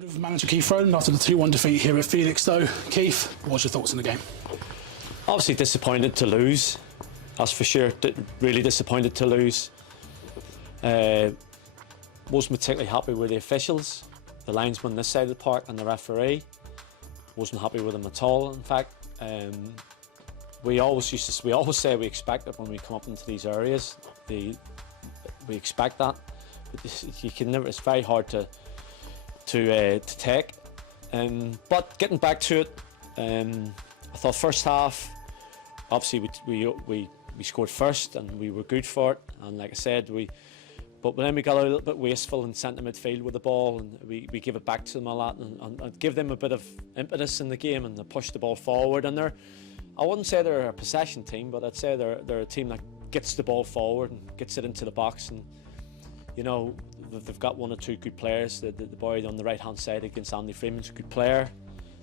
With manager Keith Rowland after the 2-1 defeat here at Felixstowe. Keith, what's your thoughts on the game? Obviously disappointed to lose, that's for sure. Really disappointed to lose. Wasn't particularly happy with the officials, the linesman this side of the park and the referee. Wasn't happy with them at all. In fact, we always say we expect it when we come up into these areas. We expect that, but you can never. It's very hard to take. But getting back to it, I thought first half, obviously we scored first and we were good for it. And like I said, but then we got a little bit wasteful in centre midfield with the ball, and we give it back to them a lot and give them a bit of impetus in the game, and they push the ball forward. And I wouldn't say they're a possession team, but I'd say they're a team that gets the ball forward and gets it into the box. And you know, they've got one or two good players. The boy on the right hand side against Andy Freeman's a good player.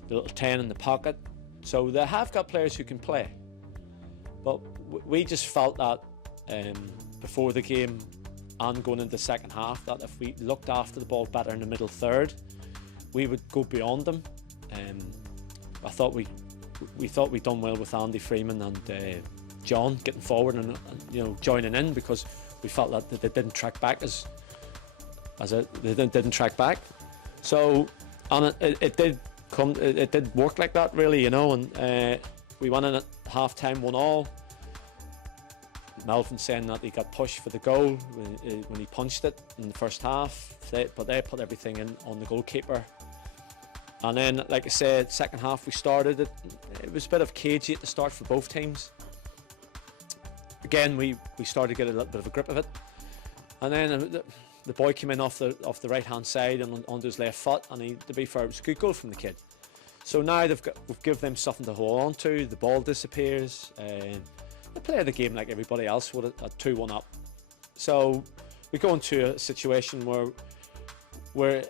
The little 10 in the pocket. So they have got players who can play. But we just felt that before the game and going into the second half, that if we looked after the ball better in the middle third, we would go beyond them. I thought we thought we'd done well with Andy Freeman and John getting forward and you know, joining in, because we felt that they didn't track back they didn't track back. So, and it did work like that, really, you know. And we went in at half time 1-1. Melvin saying that he got pushed for the goal when he punched it in the first half, but they put everything in on the goalkeeper. And then, like I said, second half we started it. It was a bit of cagey at the start for both teams. Again, we started to get a little bit of a grip of it, and then the boy came in off the right hand side and onto his left foot, and to be fair, it was a good goal from the kid. So now we've given them something to hold on to. The ball disappears. They play the game like everybody else would at 2-1 up. So we go into a situation where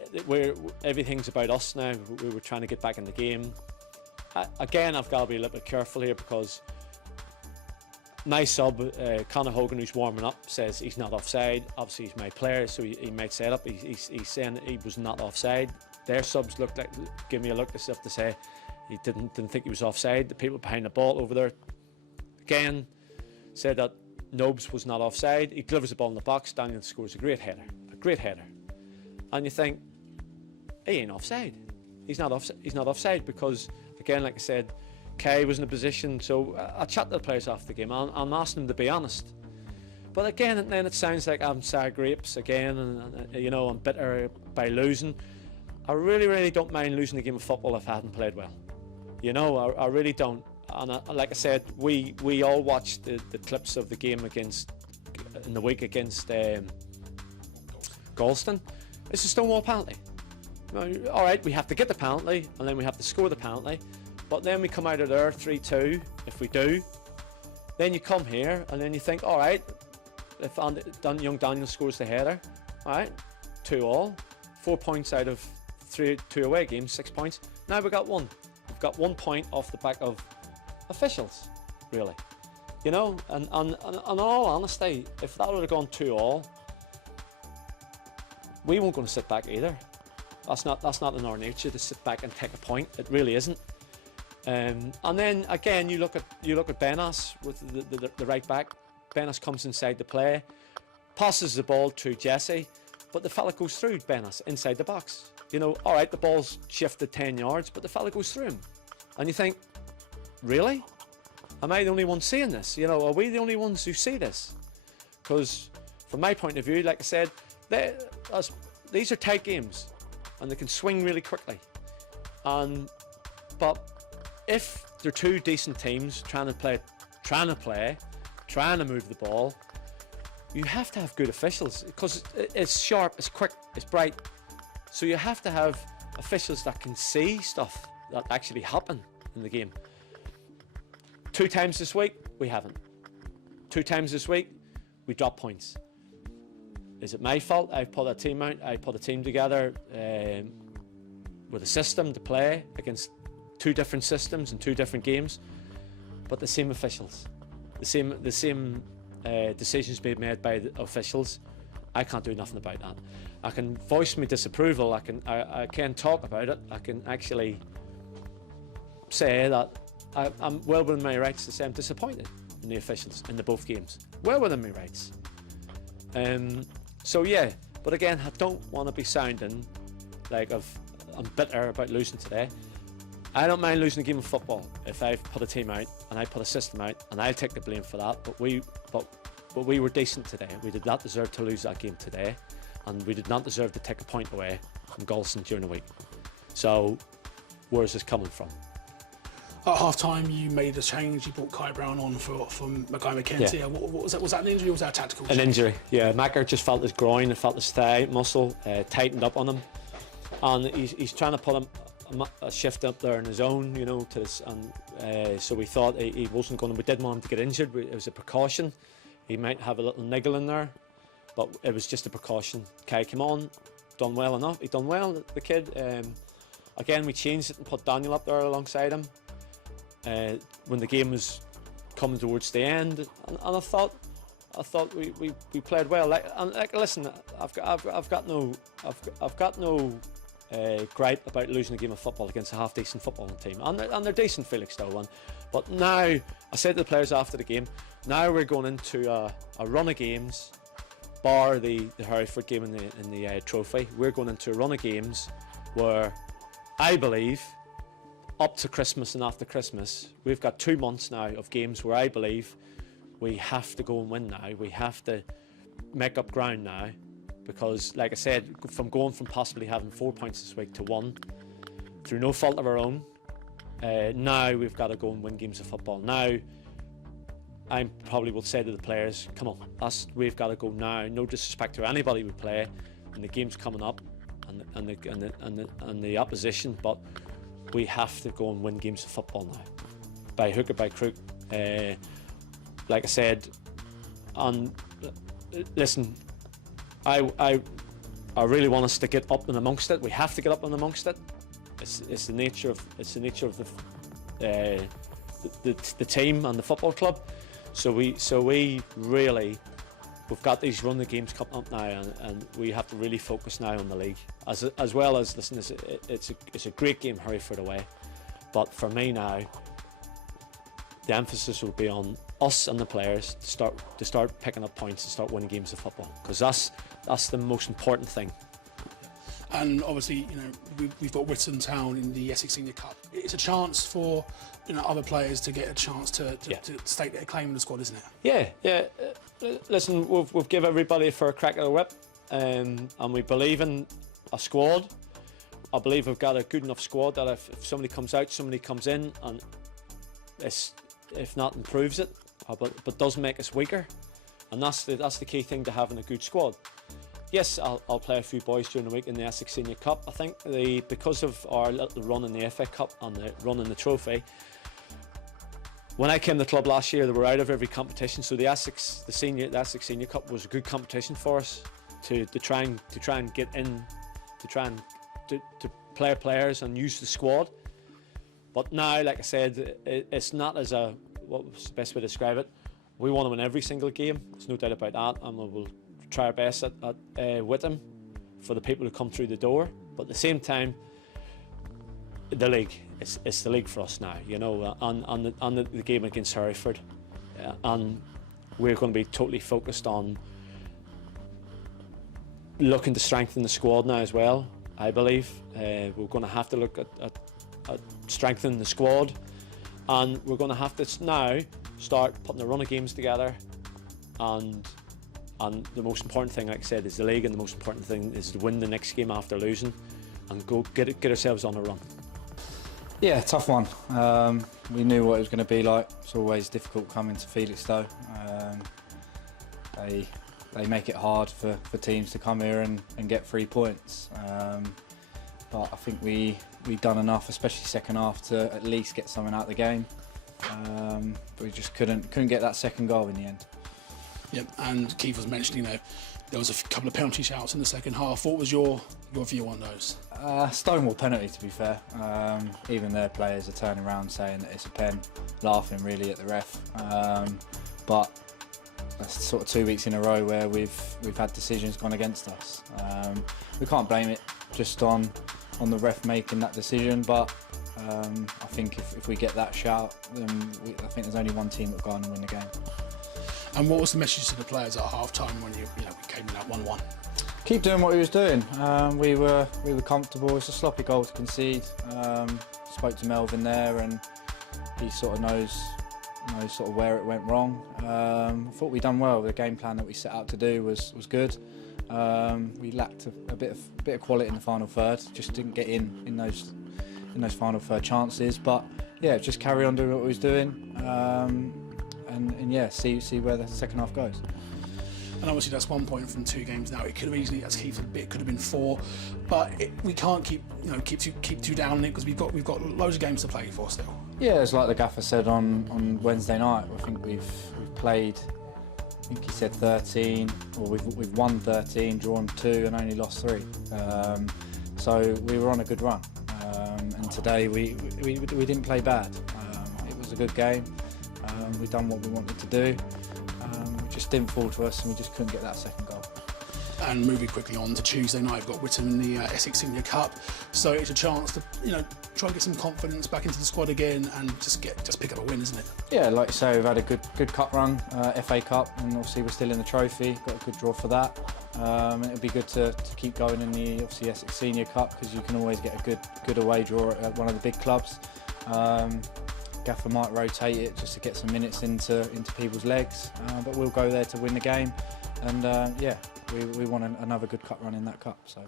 everything's about us now. We were trying to get back in the game. Again, I've got to be a little bit careful here, because my sub, Conor Hogan, who's warming up, says he's not offside. Obviously, he's my player, so he might say it up. He's saying he was not offside. Their subs give me a look as if to say he didn't think he was offside. The people behind the ball over there, again, said that Nobes was not offside. He delivers the ball in the box. Daniel scores a great header. And you think, he ain't offside. He's not offside because, again, like I said, Kay was in a position. So I chat to the players after the game. I'm asking them to be honest. But again, then it sounds like I'm sour grapes again, and you know, I'm bitter by losing. I really don't mind losing a game of football if I hadn't played well. You know, I really don't. And like I said, we all watched the clips of the game in the week against Galston. It's a Stonewall penalty. All right, we have to get the penalty, and then we have to score the penalty. But then we come out of there 3-2. If we do, then you come here, and then you think, all right, if young Daniel scores the header, all right, 2-2, 4 points out of 2 away games, 6 points. Now we've got one. We've got 1 point off the back of officials, really, you know. And in all honesty, if that would have gone 2-2, we weren't going to sit back either. That's not in our nature to sit back and take a point. It really isn't. And then again, you look at Benas with the right back. Benas comes inside the play, passes the ball to Jesse, but the fella goes through Benas inside the box. You know, all right, the ball's shifted 10 yards, but the fella goes through him, and you think, really? Am I the only one seeing this? You know, are we the only ones who see this? Because from my point of view, like I said, these are tight games, and they can swing really quickly. But if they're two decent teams trying to move the ball, you have to have good officials, because it's sharp, it's quick, it's bright. So you have to have officials that can see stuff that actually happen in the game. 2 times this week, we haven't. 2 times this week, we drop points. Is it my fault? I put a team out. I put a team together with a system to play against 2 different systems in 2 different games, but the same officials, the same decisions being made by the officials, I can't do nothing about that. I can voice my disapproval. I can talk about it. I can actually say that I'm well within my rights to say I'm disappointed in the officials in the both games. Well within my rights. So yeah, but again, I don't want to be sounding like I'm bitter about losing today. I don't mind losing a game of football if I've put a team out and I put a system out, and I'll take the blame for that. But we were decent today. We did not deserve to lose that game today, and we did not deserve to take a point away from Golson during the week. So where's this coming from? At half time, you made a change. You brought Kai Brown on from Mackay McKenzie. Yeah. What was that? Was that an injury or was that a tactical change? An injury, yeah. Macker just felt his groin and felt his thigh muscle tightened up on him, and he's trying to put a shift up there on his own, you know. To this, and so we thought he wasn't going to. We didn't want him to get injured. It was a precaution. He might have a little niggle in there, but it was just a precaution. Kai came on, done well enough. He done well, the kid. Again, we changed it and put Daniel up there alongside him. When the game was coming towards the end, and I thought we played well. Listen, I've got no gripe about losing a game of football against a half decent footballing team, and they're decent, Felixstowe one. But now, I said to the players after the game, now we're going into a run of games, bar the Hereford game in the trophy. We're going into a run of games where I believe, up to Christmas and after Christmas, we've got 2 months now of games where I believe we have to go and win now. We have to make up ground now, because, like I said, from going from possibly having 4 points this week to 1, through no fault of our own, now we've got to go and win games of football. Now, I probably will say to the players, come on, we've got to go now. No disrespect to anybody we play, and the game's coming up, and the opposition, but we have to go and win games of football now, by hook or by crook. Like I said, listen, I really want us to get up and amongst it. We have to get up and amongst it. It's the nature of the team and the football club. So we really, we've got these run of games coming up now, and we have to really focus now on the league, as well as, listen, it's a great game, Hereford away, but for me now, the emphasis will be on us and the players to start picking up points and start winning games of football, because that's the most important thing. And obviously, you know, we've got Whitton Town in the Essex Senior Cup. It's a chance for, you know, other players to get a chance to stake their claim in the squad, isn't it? Yeah. Listen, we've given everybody a fair crack at the whip, and we believe in a squad. I believe we've got a good enough squad that if somebody comes out, somebody comes in, and if not improves it, but does make us weaker, and that's the key thing to having a good squad. Yes, I'll play a few boys during the week in the Essex Senior Cup. I think because of our little run in the FA Cup and the run in the trophy, when I came to the club last year, they were out of every competition. So the Essex Senior Cup was a good competition for us to try and get in, to play players and use the squad. But now, like I said, it's not as what was the best way to describe it? We want to win every single game. There's no doubt about that, and we will try our best with them for the people who come through the door. But at the same time, the league, it's the league for us now, you know, on the game against Hereford, and we're going to be totally focused on looking to strengthen the squad now as well. I believe we're going to have to look at strengthening the squad, and we're going to have to now start putting a run of games together, and the most important thing, like I said, is the league, and the most important thing is to win the next game after losing and go get ourselves on a run. Yeah, tough one. We knew what it was going to be like. It's always difficult coming to Felixstowe. They make it hard for teams to come here and get 3 points. But I think we done enough, especially second half, to at least get something out of the game. But we just couldn't get that second goal in the end. Yep, and Keith was mentioning, there was a couple of penalty shouts in the second half. What was your view on those? Stonewall penalty, to be fair. Even their players are turning around saying that it's a pen, laughing really at the ref. But that's sort of 2 weeks in a row where we've had decisions gone against us. We can't blame it just on the ref making that decision, but I think if we get that shout, then I think there's only one team that will go on and win the game. And what was the message to the players at half-time when we came in at 1-1? Keep doing what he was doing. We were comfortable. It's a sloppy goal to concede. Spoke to Melvin there, and he sort of knows sort of where it went wrong. I thought we'd done well. The game plan that we set out to do was good. We lacked a bit of quality in the final third. Just didn't get in those final third chances. But yeah, just carry on doing what we was doing, and yeah, see where the second half goes. And obviously that's 1 point from 2 games now. It could have easily, as Keith said, it could have been 4, but we can't keep too down on it because we've got loads of games to play for still. Yeah, it's like the gaffer said on Wednesday night. I think we've played. I think he said 13, or we've won 13, drawn 2, and only lost 3. So we were on a good run. And today we didn't play bad. It was a good game. We done what we wanted to do. It just didn't fall to us, and we just couldn't get that second goal. And moving quickly on to Tuesday night, we've got Whitton in the Essex Senior Cup, so it's a chance to try and get some confidence back into the squad again and just pick up a win, isn't it? Yeah, like you say, we've had a good cup run, FA Cup, and obviously we're still in the trophy. Got a good draw for that. It'd be good to keep going in the obviously Essex Senior Cup because you can always get a good away draw at one of the big clubs. Gaffer might rotate it just to get some minutes into people's legs, but we'll go there to win the game, and yeah, we want another good cup run in that cup. So.